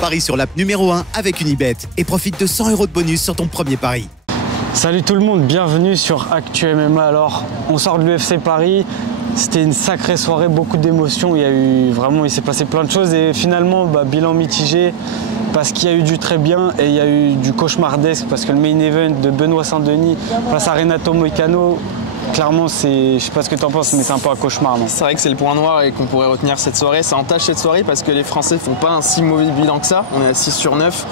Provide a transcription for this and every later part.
Parie sur l'app numéro 1 avec Unibet et profite de 100 € de bonus sur ton premier pari. Salut tout le monde, bienvenue sur Actu MMA. Alors, on sort de l'UFC Paris. C'était une sacrée soirée, beaucoup d'émotions. Il s'est passé plein de choses et finalement, bilan mitigé parce qu'il y a eu du très bien et il y a eu du cauchemardesque parce que le main event de Benoît Saint-Denis face à Renato Moicano, clairement, je sais pas ce que tu en penses, mais c'est un peu un cauchemar, non? C'est vrai que c'est le point noir et qu'on pourrait retenir cette soirée. Ça entache cette soirée parce que les Français font pas un si mauvais bilan que ça. On est à 6 sur 9.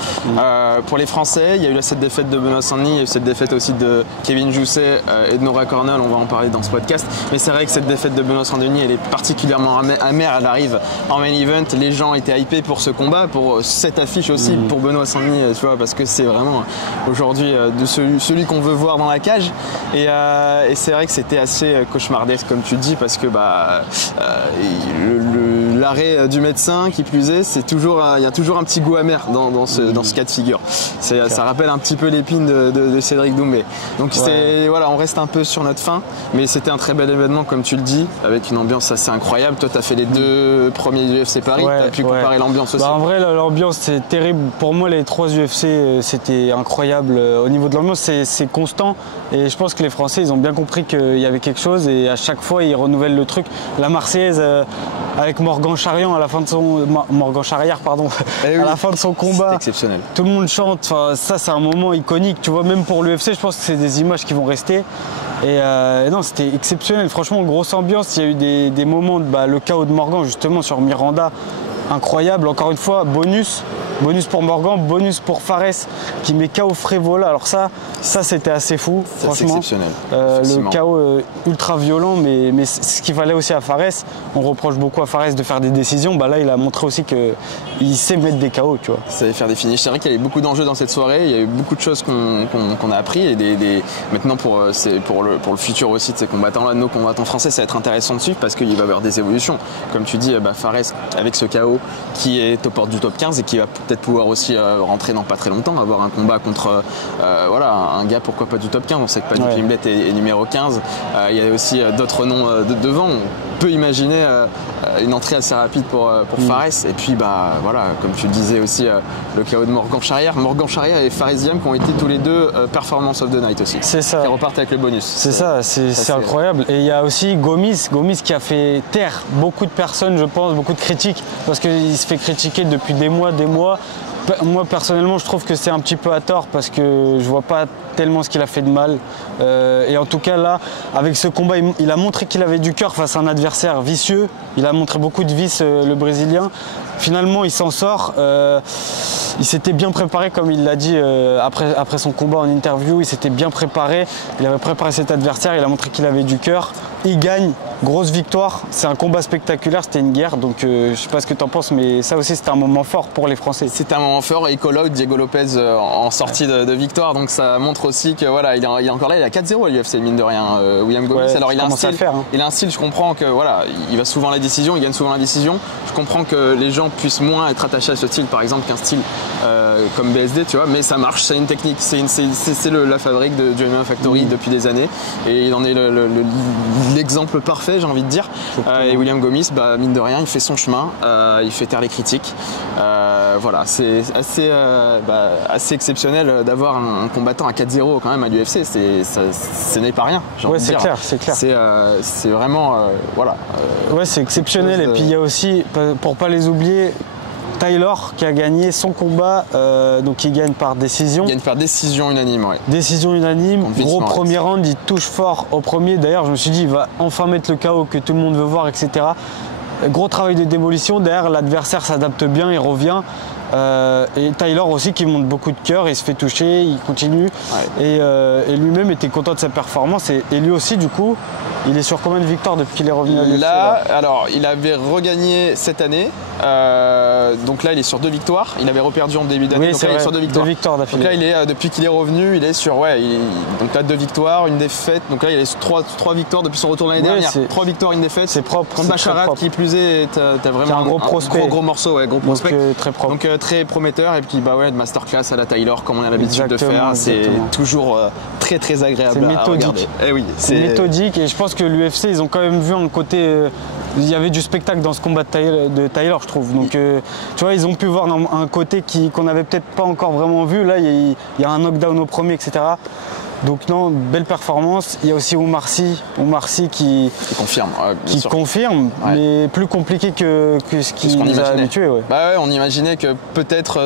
Pour les Français, il y a eu cette défaite de Benoît Saint-Denis, il y a eu cette défaite aussi de Kevin Jousset et de Nora Cornell. On va en parler dans ce podcast. Mais c'est vrai que cette défaite de Benoît Saint-Denis, elle est particulièrement amère. Elle arrive en main event. Les gens étaient hypés pour ce combat, pour cette affiche aussi, pour Benoît Saint-Denis, tu vois, parce que c'est vraiment aujourd'hui de celui qu'on veut voir dans la cage. Et c'est vrai que c'était assez cauchemardesque comme tu dis parce que l'arrêt du médecin qui plus est, il y a toujours un petit goût amer dans ce cas de figure. Ça rappelle un petit peu l'épine de Cédric Doumbé. Donc on reste un peu sur notre faim, mais c'était un très bel événement comme tu le dis, avec une ambiance assez incroyable. Toi tu as fait les 2 premiers UFC Paris, tu as pu comparer l'ambiance aussi. En vrai l'ambiance c'est terrible. Pour moi les 3 UFC c'était incroyable. Au niveau de l'ambiance c'est constant et je pense que les Français ils ont bien compris qu'il y avait quelque chose et à chaque fois ils renouvellent le truc. La Marseillaise avec Morgan Charrière à la fin de son à la fin de son combat, exceptionnel. Tout le monde chante. Enfin, ça c'est un moment iconique. Tu vois, même pour l'UFC, je pense que c'est des images qui vont rester. Et non, c'était exceptionnel. Franchement, grosse ambiance. Il y a eu des moments, le KO de Morgan justement sur Miranda, incroyable. Encore une fois, bonus pour Morgan, bonus pour Fares qui met KO Frévola. Alors ça c'était assez fou, franchement. C'est exceptionnel. Le KO ultra violent, mais ce qu'il fallait aussi à Fares. On reproche beaucoup à Fares de faire des décisions. Là, il a montré aussi qu'il sait mettre des KO, tu vois. Ça savait faire des finishes. C'est vrai qu'il y avait beaucoup d'enjeux dans cette soirée. Il y a eu beaucoup de choses qu'on a appris et maintenant pour le futur aussi de ces combattants-là, de nos combattants français, ça va être intéressant de suivre parce qu'il va y avoir des évolutions. Comme tu dis, Fares avec ce KO qui est aux portes du top 15 et qui va peut-être pouvoir aussi rentrer dans pas très longtemps, avoir un combat contre un gars pourquoi pas du top 15. On sait que Paddy Pimblett est numéro 15. Il y a aussi d'autres noms devant. On peut imaginer une entrée assez rapide pour Fares. Et puis comme tu disais aussi le KO de Morgan Charrière et Fares Diam qui ont été tous les 2 Performance of the Night aussi. C'est ça. Qui repartent avec le bonus. C'est incroyable. Et il y a aussi Gomis qui a fait taire beaucoup de personnes, je pense, beaucoup de critiques parce qu'il se fait critiquer depuis des mois. Moi personnellement je trouve que c'est un petit peu à tort parce que je vois pas tellement ce qu'il a fait de mal et en tout cas là avec ce combat il a montré qu'il avait du cœur face à un adversaire vicieux. Il a montré beaucoup de vices, le Brésilien. Finalement il s'en sort, il s'était bien préparé comme il l'a dit après son combat en interview. Il s'était bien préparé, il avait préparé cet adversaire, il a montré qu'il avait du cœur. Il gagne, grosse victoire, c'est un combat spectaculaire, c'était une guerre, donc je sais pas ce que tu en penses, mais ça aussi c'était un moment fort pour les Français. C'était un moment fort et il call out Diego Lopez en sortie de victoire, donc ça montre aussi que il est encore là, il a 4-0 à l'UFC mine de rien, William Gomis. Alors il a un style, je comprends que il va souvent la décision, il gagne souvent la décision. Je comprends que les gens puissent moins être attachés à ce style, par exemple qu'un style comme BSD, tu vois, mais ça marche, c'est une technique, c'est la fabrique du MMA Factory depuis des années et il en est l'exemple parfait, j'ai envie de dire. Et William Gomis, mine de rien, il fait son chemin, il fait taire les critiques. C'est assez exceptionnel d'avoir un combattant à 4-0 quand même à l'UFC. Ce n'est pas rien. C'est clair. C'est vraiment c'est exceptionnel. Et puis il y a aussi, pour pas les oublier, Taylor qui a gagné son combat, donc il gagne par décision. Il gagne par décision unanime, ouais. Décision unanime, gros premier round, il touche fort au premier. D'ailleurs, je me suis dit, il va enfin mettre le KO que tout le monde veut voir, etc. Gros travail de démolition. Derrière, l'adversaire s'adapte bien, il revient. Et Taylor aussi qui monte beaucoup de cœur, il se fait toucher, il continue. Et lui-même était content de sa performance. Et lui aussi, du coup, il est sur combien de victoires depuis qu'il est revenu à l'UFC? Alors, il avait regagné cette année. Donc là, il est sur 2 victoires. Il avait reperdu en début d'année. Donc là, il est sur 2 victoires. 2 victoires d'affilée. Donc là, depuis qu'il est revenu, il est sur donc là 2 victoires, une défaite. Donc là, il est sur 3 victoires depuis son retour l'année dernière. 3 victoires, une défaite. C'est propre. Contre Bacharat, qui plus est, t'as vraiment un gros prospect. Gros morceau, gros prospect. Donc, très propre. Donc très prometteur. Et puis de masterclass à la Taylor, comme on a l'habitude de faire. C'est toujours très très agréable à regarder. C'est méthodique et je pense que l'UFC, ils ont quand même vu un côté il y avait du spectacle dans ce combat de Tyler, je trouve. Donc, tu vois, ils ont pu voir un côté qu'on n'avait peut-être pas encore vraiment vu. Là, il y a un knockdown au premier, etc. Donc non, belle performance. Il y a aussi Oumar Sy qui confirme, ouais. Mais plus compliqué que ce qu'il nous a habitué. Ouais. Bah ouais, on imaginait que peut-être,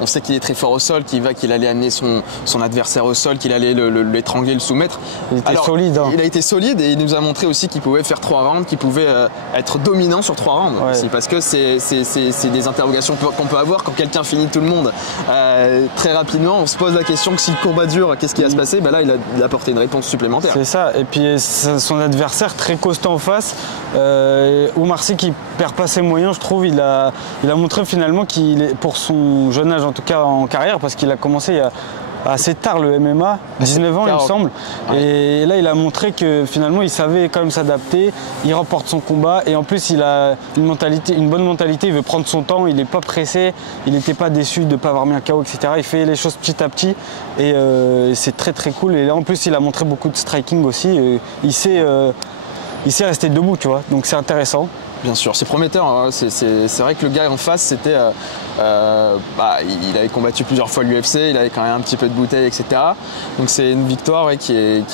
on sait qu'il est très fort au sol, qu'il allait amener son adversaire au sol, qu'il allait l'étrangler, le soumettre. Il était solide. Hein. Il a été solide et il nous a montré aussi qu'il pouvait faire 3 rounds, qu'il pouvait être dominant sur 3 rounds. Ouais. Aussi, parce que c'est des interrogations qu'on peut avoir quand quelqu'un finit tout le monde très rapidement. On se pose la question que si le combat dure, qu'est-ce qui va se passer? Bah là, il a apporté une réponse supplémentaire. C'est ça. Et puis son adversaire très costaud en face, Oumar Sy qui perd pas ses moyens, je trouve. Il a montré finalement qu'il est, pour son jeune âge en tout cas en carrière, parce qu'il a commencé il y a assez tard le MMA, 19 ans il me semble. Ouais. Et là il a montré que finalement il savait quand même s'adapter, il remporte son combat et en plus il a une bonne mentalité, il veut prendre son temps, il n'est pas pressé, il n'était pas déçu de ne pas avoir mis un KO, etc. Il fait les choses petit à petit et c'est très très cool. Et là en plus il a montré beaucoup de striking aussi, il sait rester debout, tu vois, donc c'est intéressant. Bien sûr, c'est prometteur. Hein. C'est vrai que le gars en face, c'était, il avait combattu plusieurs fois l'UFC, il avait quand même un petit peu de bouteille, etc. Donc c'est une victoire qui est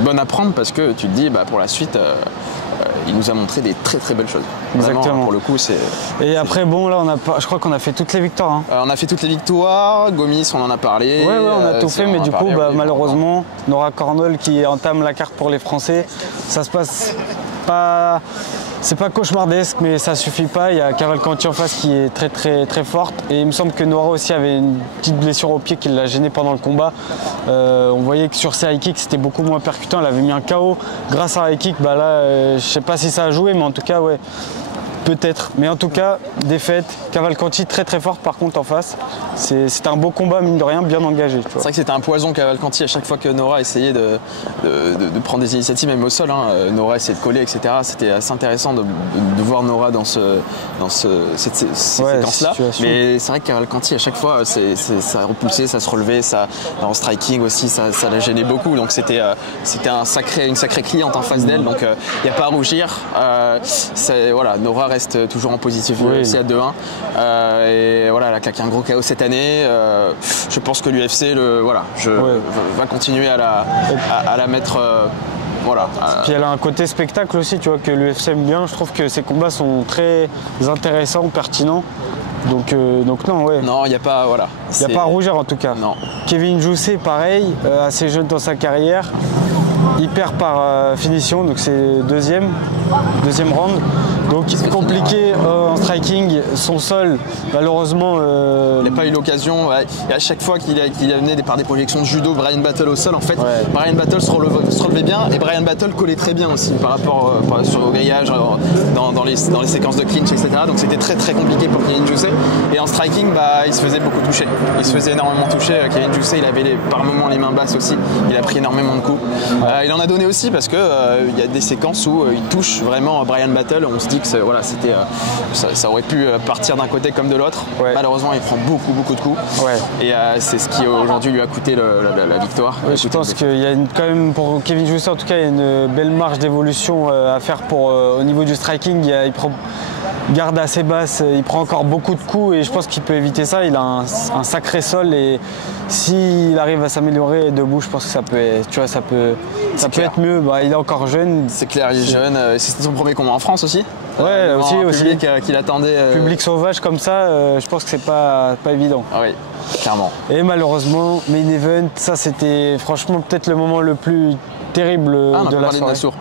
bonne à prendre parce que tu te dis, pour la suite, il nous a montré des très très belles choses. Exactement. Vraiment, pour le coup, c'est. Et après, bon, là, je crois qu'on a fait toutes les victoires. Hein. On a fait toutes les victoires. Gomis, on en a parlé. Ouais, on a tout fait, mais du coup, malheureusement, Nora Cornol qui entame la carte pour les Français, ça se passe pas. C'est pas cauchemardesque, mais ça suffit pas. Il y a Cavalcanti en face qui est très très très forte. Et il me semble que Nora aussi avait une petite blessure au pied qui l'a gênée pendant le combat. On voyait que sur ses high kicks, c'était beaucoup moins percutant. Elle avait mis un KO grâce à high kick. Là, je sais pas si ça a joué, mais en tout cas, ouais. Peut-être, mais en tout cas, défaite. Cavalcanti très très forte par contre en face. C'était un beau combat, mine de rien, bien engagé. C'est vrai que c'était un poison Cavalcanti à chaque fois que Nora essayait de prendre des initiatives, même au sol. Hein. Nora essayait de coller, etc. C'était assez intéressant de voir Nora dans cette séquence-là. Mais c'est vrai que Cavalcanti, à chaque fois, ça repoussait, ça se relevait, en striking aussi, ça la gênait beaucoup. Donc c'était une sacrée cliente en face d'elle. Donc il n'y a pas à rougir. Nora reste toujours en positif UFC à 2-1 et voilà, elle a claqué un gros KO cette année. Je pense que l'UFC va continuer à la mettre. Puis elle a un côté spectacle aussi, tu vois, que l'UFC aime bien. Je trouve que ses combats sont très intéressants, pertinents. Donc non, ouais. Non, il n'y a pas, Il n'y a pas à rougir en tout cas. Non. Kevin Jousset, pareil, assez jeune dans sa carrière. Il perd par finition, donc c'est deuxième round. Donc compliqué en striking, son sol, malheureusement. Il n'a pas eu l'occasion. Et à chaque fois qu'il amenait par des projections de judo, Bryan Battle au sol, en fait, Bryan Battle se relevait bien et Bryan Battle collait très bien aussi par rapport sur le grillage, dans les séquences de clinch, etc. Donc c'était très très compliqué pour Kevin Jousset. Et en striking, il se faisait beaucoup toucher. Il se faisait énormément toucher. Kevin Jousset, il avait par moments les mains basses aussi. Il a pris énormément de coups. Il en a donné aussi parce que il y a des séquences où il touche vraiment Bryan Battle. On se dit que ça aurait pu partir d'un côté comme de l'autre. Malheureusement, il prend beaucoup de coups. Et c'est ce qui aujourd'hui lui a coûté la victoire. Je pense qu'il y a quand même, pour Kevin Jousset en tout cas, il y a une belle marge d'évolution à faire au niveau du striking. Il prend garde assez basse, il prend encore beaucoup de coups et je pense qu'il peut éviter ça. Il a un sacré sol et s'il arrive à s'améliorer debout, je pense que ça peut être mieux. Il est encore jeune. C'est clair, il est jeune. C'était son premier combat en France aussi. Ouais, aussi. Public qui l'attendait. Public sauvage comme ça, je pense que c'est pas évident. Ah oui, clairement. Et malheureusement, main event, ça c'était franchement peut-être le moment le plus terrible de la soirée. Nassour,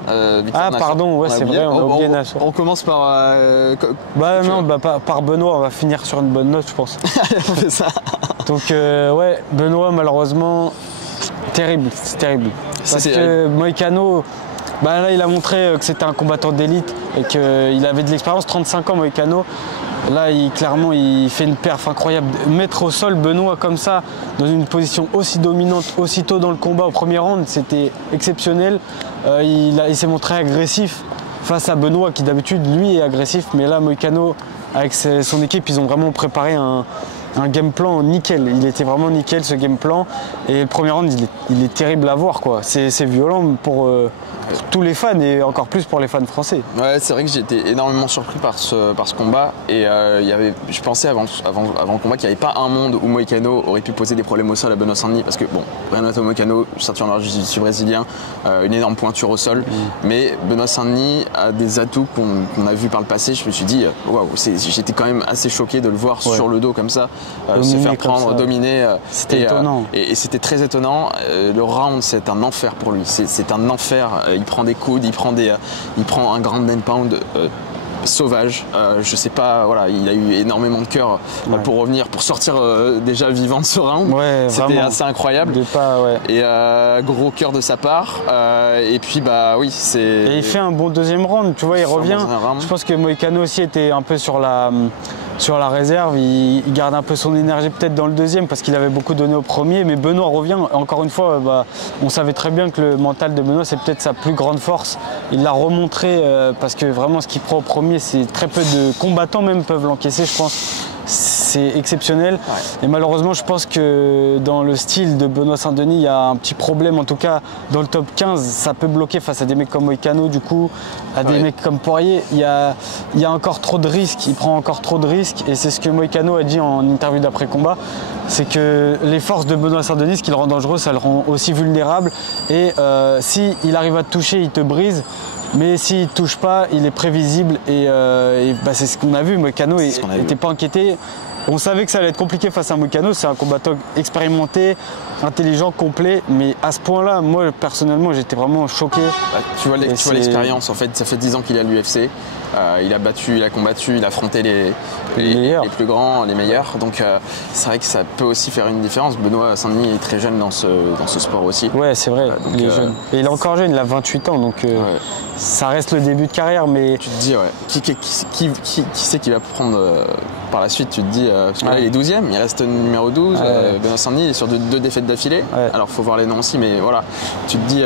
pardon, ouais, c'est vrai, on a oublié Nassour. On commence par. Par Benoît, on va finir sur une bonne note, je pense. C'est ça. Donc, Benoît, malheureusement, terrible, c'est terrible. Parce que Moïcano, là, il a montré que c'était un combattant d'élite et qu'il avait de l'expérience, 35 ans, Moïcano. Là, clairement, il fait une perf incroyable. Mettre au sol Benoît comme ça, dans une position aussi dominante, aussitôt dans le combat au premier round, c'était exceptionnel. Il s'est montré agressif face à Benoît, qui d'habitude, lui, est agressif. Mais là, Moïcano, avec son équipe, ils ont vraiment préparé un game plan nickel. Il était vraiment nickel ce game plan. Et le premier round, il est terrible à voir, quoi. C'est violent pour tous les fans et encore plus pour les fans français. Ouais, c'est vrai que j'ai été énormément surpris par ce combat. Et je pensais avant le combat qu'il n'y avait pas un monde où Moïcano aurait pu poser des problèmes au sol à Benoît Saint-Denis. Parce que, bon, Renato Moïcano, ceinture noire jiu-jitsu brésilien, une énorme pointure au sol. Mais Benoît Saint-Denis a des atouts qu'on a vus par le passé. Je me suis dit, waouh, j'étais quand même assez choqué de le voir sur le dos comme ça, se faire prendre, dominer. C'était étonnant. Et c'était très étonnant. Le round, c'est un enfer pour lui. C'est un enfer. Il prend des coudes, il prend un ground and pound sauvage. Je sais pas, voilà, il a eu énormément de cœur pour revenir, pour sortir déjà vivant de ce round. Ouais, c'était assez incroyable. Et gros cœur de sa part. Et puis bah oui, c'est. Et il fait un bon deuxième round, tu vois, il revient. Je pense que Moïcano aussi était un peu sur la réserve, il garde un peu son énergie peut-être dans le deuxième parce qu'il avait beaucoup donné au premier, mais Benoît revient. Encore une fois, on savait très bien que le mental de Benoît, c'est peut-être sa plus grande force. Il l'a remontré parce que vraiment ce qu'il prend au premier, c'est très peu de combattants même peuvent l'encaisser, je pense. C'est exceptionnel. Et malheureusement, je pense que dans le style de Benoît Saint-Denis, il y a un petit problème. En tout cas, dans le top 15, ça peut bloquer face à des mecs comme Moïcano, du coup, à des mecs comme Poirier. Il y a encore trop de risques. Il prend encore trop de risques. Et c'est ce que Moïcano a dit en interview d'après-combat. C'est que les forces de Benoît Saint-Denis, ce qui le rend dangereux, ça le rend aussi vulnérable. Et s'il arrive à te toucher, il te brise. Mais s'il ne touche pas, il est prévisible et c'est ce qu'on a vu. Moïcano n'était pas inquiété. On savait que ça allait être compliqué face à Moïcano. C'est un combattant expérimenté, intelligent, complet. Mais à ce point-là, moi personnellement, j'étais vraiment choqué. Tu vois l'expérience. En fait, ça fait 10 ans qu'il est à l'UFC. Il a combattu, il a affronté les plus grands, les meilleurs. Donc c'est vrai que ça peut aussi faire une différence. Benoît Saint-Denis est très jeune dans ce sport aussi. Ouais, c'est vrai, il est jeune. Et il est encore jeune, il a 28 ans, donc ça reste le début de carrière. Mais tu te dis, qui c'est qui va prendre par la suite? Tu te dis, parce que là, il est 12e, il reste numéro 12. Benoît Saint-Denis est sur deux défaites d'affilée. Alors il faut voir les noms aussi, mais voilà. Tu te dis,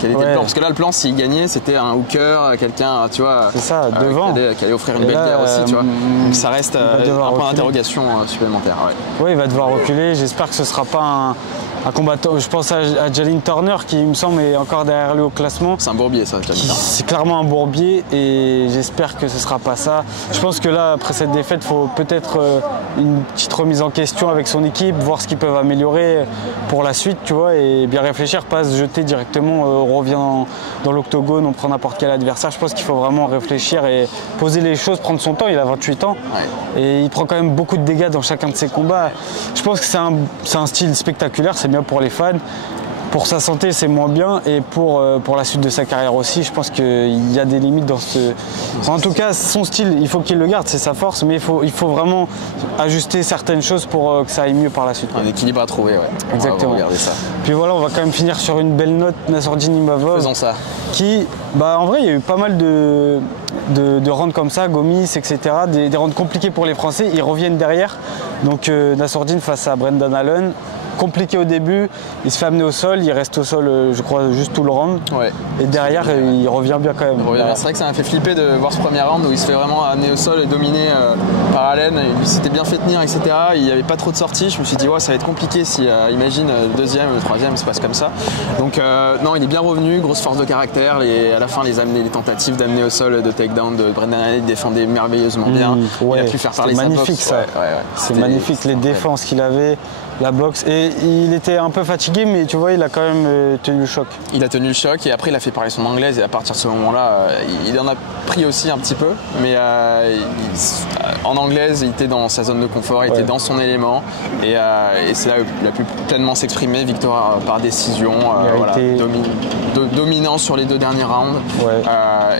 quel était le plan? Parce que là, le plan, s'il gagnait, c'était un hooker, quelqu'un, tu vois. C'est ça. Devant. Qui allait offrir une belle guerre aussi, tu vois. Donc ça reste un point d'interrogation supplémentaire. Oui, il va devoir reculer. J'espère que ce ne sera pas un combattant. Je pense à Jalin Turner qui, il me semble, est encore derrière lui au classement. C'est un bourbier, ça, Jalin Turner. C'est clairement un bourbier et j'espère que ce ne sera pas ça. Je pense que là, après cette défaite, il faut peut-être une petite remise en question avec son équipe, voir ce qu'ils peuvent améliorer pour la suite, tu vois, et bien réfléchir, pas se jeter directement, on revient dans l'octogone, on prend n'importe quel adversaire. Je pense qu'il faut vraiment réfléchir et poser les choses, prendre son temps. Il a 28 ans et il prend quand même beaucoup de dégâts dans chacun de ses combats. Je pense que c'est un style spectaculaire, c'est bien pour les fans. Pour sa santé, c'est moins bien. Et pour la suite de sa carrière aussi, je pense qu'il y a des limites dans ce... En tout cas, son style, il faut qu'il le garde, c'est sa force. Mais il faut vraiment ajuster certaines choses pour que ça aille mieux par la suite. Un équilibre à trouver, Exactement. On va regarder ça. Puis voilà, on va quand même finir sur une belle note. Nassourdine Imavov. Faisons ça. Qui, en vrai, il y a eu pas mal de rounds comme ça, Gomis, etc. Des rounds compliqués pour les Français. Ils reviennent derrière. Donc Nassourdine face à Brendan Allen. Compliqué au début, il se fait amener au sol, il reste au sol, je crois, juste tout le round. Et derrière, il revient bien quand même. C'est vrai que ça m'a fait flipper de voir ce premier round où il se fait vraiment amener au sol et dominer par Allen. Il s'était bien fait tenir, etc. Il n'y avait pas trop de sorties. Je me suis dit, ça va être compliqué si, imagine, le deuxième ou le troisième se passe comme ça. Donc, non, il est bien revenu, grosse force de caractère. À la fin, les tentatives d'amener au sol de takedown de Brendan Allen, il défendait merveilleusement bien. Il a pu faire parler sa boxe. C'est magnifique, ça. C'est magnifique, les défenses qu'il avait. La boxe. Et il était un peu fatigué, mais tu vois, il a quand même tenu le choc. Il a tenu le choc et après il a fait parler son anglaise et à partir de ce moment-là, il en a pris aussi un petit peu. Mais en anglaise, il était dans sa zone de confort, il était dans son élément. Et c'est là où il a pu pleinement s'exprimer. Victoire par décision, dominant sur les 2 derniers rounds.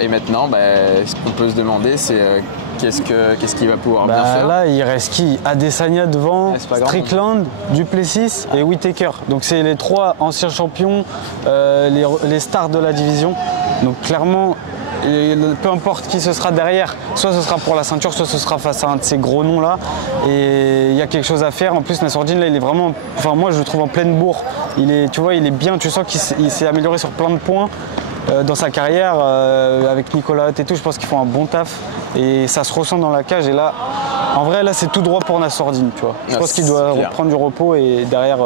Et maintenant, ce qu'on peut se demander, c'est... Qu'est-ce qu'il va pouvoir bien faire? Là, il reste qui? Adesanya devant, Strickland, Duplessis et Whittaker. Donc c'est les 3 anciens champions, les stars de la division. Donc clairement, peu importe qui ce sera derrière, soit ce sera pour la ceinture, soit ce sera face à un de ces gros noms là. Et il y a quelque chose à faire. En plus, Nassourdine là, il est vraiment, moi je le trouve en pleine bourre. Il est bien. Tu sens qu'il s'est amélioré sur plein de points. Dans sa carrière, avec Nicolas Hutt et tout, je pense qu'ils font un bon taf et ça se ressent dans la cage. Et là, En vrai, là, c'est tout droit pour Nassourdine, tu vois. Je pense qu'il doit reprendre du repos et derrière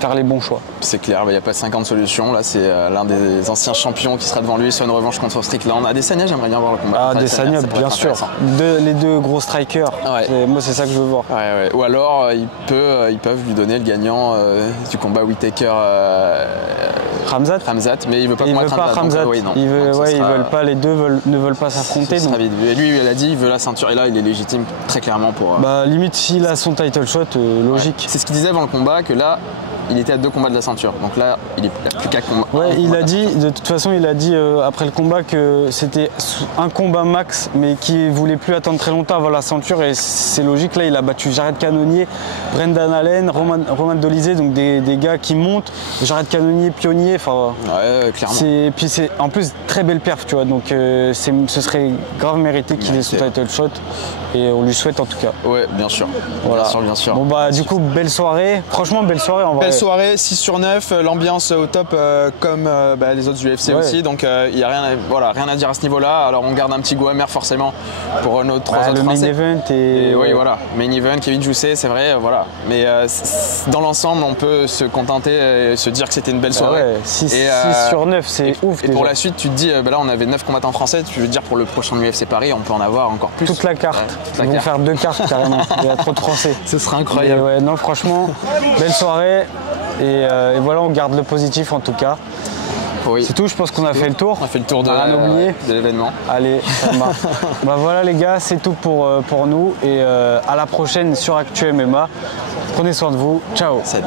faire les bons choix. C'est clair, il n'y a pas 50 solutions. Là, c'est l'un des anciens champions qui sera devant lui sur une revanche contre Strickland. Adesanya, j'aimerais bien voir le combat. Adesanya, bien sûr. Les deux gros strikers. Ouais. Moi, c'est ça que je veux voir. Ouais. Ou alors, ils peuvent lui donner le gagnant du combat Whittaker. Ramzat, mais il veut pas combattre Ramzat. Ils veulent pas, les deux ne veulent pas s'affronter. Et lui, il a dit, il veut la ceinture. Et là, il est légitime très clairement pour. Limite, s'il a son title shot, logique. Ouais. C'est ce qu'il disait avant le combat, que là, il était à 2 combats de la ceinture. Donc là, il n'a plus qu'à combat. Ouais, il a dit, de toute façon, il a dit après le combat que c'était un combat max, mais qu'il voulait plus attendre très longtemps avant la ceinture. Et c'est logique, là, il a battu Jared Cannonier, Brendan Allen, Roman Dolizé, donc des gars qui montent. Jared Cannonier, pionnier. Ouais, clairement. Puis c'est en plus très belle perf, tu vois. Donc ce serait grave mérité qu'il ait son title shot. Et on lui souhaite en tout cas. Ouais, bien sûr. Voilà. Bien sûr. Bon du coup, belle soirée. Franchement, belle soirée en vrai. Belle soirée, 6 sur 9, l'ambiance au top comme les autres UFC aussi. Donc il n'y a rien à dire à ce niveau-là. Alors on garde un petit goût amer forcément pour nos 3 autres Français. Le main event et oui, voilà. Main event, Kevin Jousset, c'est vrai, voilà. Mais dans l'ensemble, on peut se contenter et se dire que c'était une belle soirée. 6 sur 9, c'est ouf. Et pour la suite, tu te dis, là on avait 9 combattants français, tu veux dire pour le prochain UFC Paris, on peut en avoir encore plus. Toute la carte. Ils vont faire 2 cartes carrément. Il y a trop de Français. Ce sera incroyable. Non, franchement, belle soirée. Et voilà, on garde le positif en tout cas. Oui. C'est tout, je pense qu'on a fait le tour. On a fait le tour de l'événement. Allez, ça marche. Voilà les gars, c'est tout pour nous. Et à la prochaine sur Actu MMA. Prenez soin de vous. Ciao. Salut.